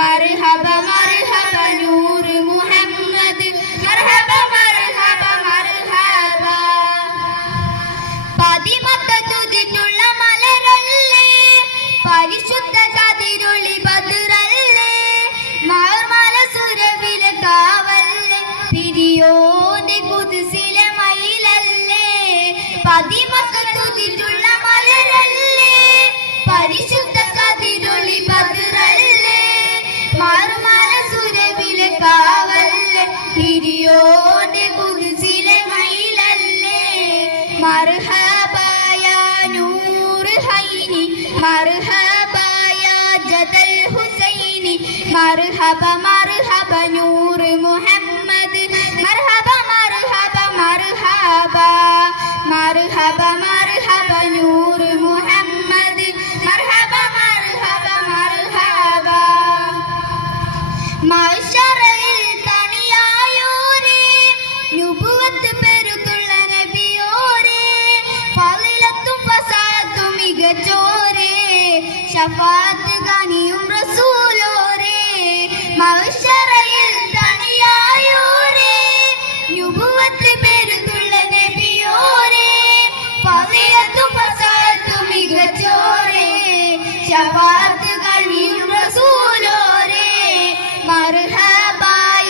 മർഹബ മർഹബ നൂർ മുഹമ്മദ് മർഹബ മർഹബ മർഹബ പതിമക്കത്തുതിട്ടുള്ള മലരല്ലേ പരിശുദ്ധ കതിരൊളി ബദ്റല്ലേ മാർമല സുരവിലെ കാവല്ലേ പിരിയോന്റെ കുദ്സിലെ മയിലല്ലേ പതിമക്കത്തുതിട്ടുള്ള മലരല്ലേ പരിശുദ്ധ കതിരൊളി ബദ്റല്ലേ മാർമല സുരവിലെ കാവല്ലേ പിരിയോന്റെ കുദ്സിലെ മയിലല്ലേ മർഹബ യാ നൂർ ഹൈനി മർഹബ യാ ജദൽ ഹുസൈനി മർഹബ മർഹബ നൂർ മുഹമ്മദ് മർഹബ മർഹബ മർഹബ മർഹബ മർഹബ നൂർ മുഹമ്മദ് മർഹബ മർഹബ മർഹബ മഹ്ശറയിൽ തണിയായോരേ നുബുവത്ത് പെരുത്തുള്ള നബിയോരേ ഫളിലത്തും ഫസാലത്തും മികച്ചോരേ ശഫാഅത്ത് ഗനിയും റസൂലോരേ മഹ്ശറയിൽ തണിയായോരേ നുബുവത്ത് പെരുത്തുള്ള നബിയോരേ ഫളിലത്തും ഫസാലത്തും മികച്ചോരേ ശഫാഅത്ത് ഗനിയും റസൂലോരേ മർഹബ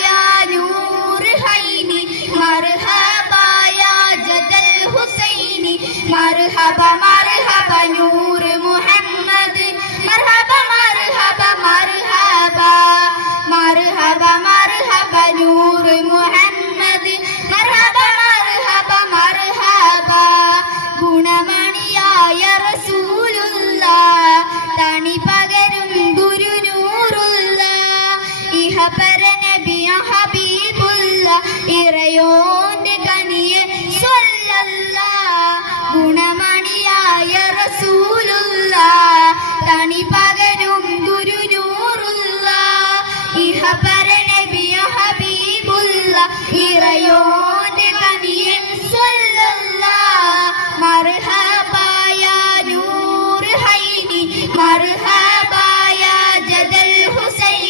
യാ നൂർ ഹൈനി മർഹബ യാ ജദൽ ഹുസൈനി മർഹബ മർഹബ നൂർ മുഹമ്മദ് മർഹബ മർഹബ മർഹബ മർഹബ മർഹബ നൂർ മുഹമ്മദ് മർഹബ മർഹബ മർഹബ ഗുണമണിയായ റസൂലുള്ള തണി പകരും ഗുരുനൂറുള്ള ഇഹപര നബിയ ഹബീബുള്ള ഇറയോന്റെ കനിയെ സ്വല്ലല്ലാഹ് ഗുണമണിയായ റസൂലുള്ള തണി പകരും ഗുരുനൂറുള്ള ഇഹപര നബിയ ഹബീബുള്ള ഇറയോ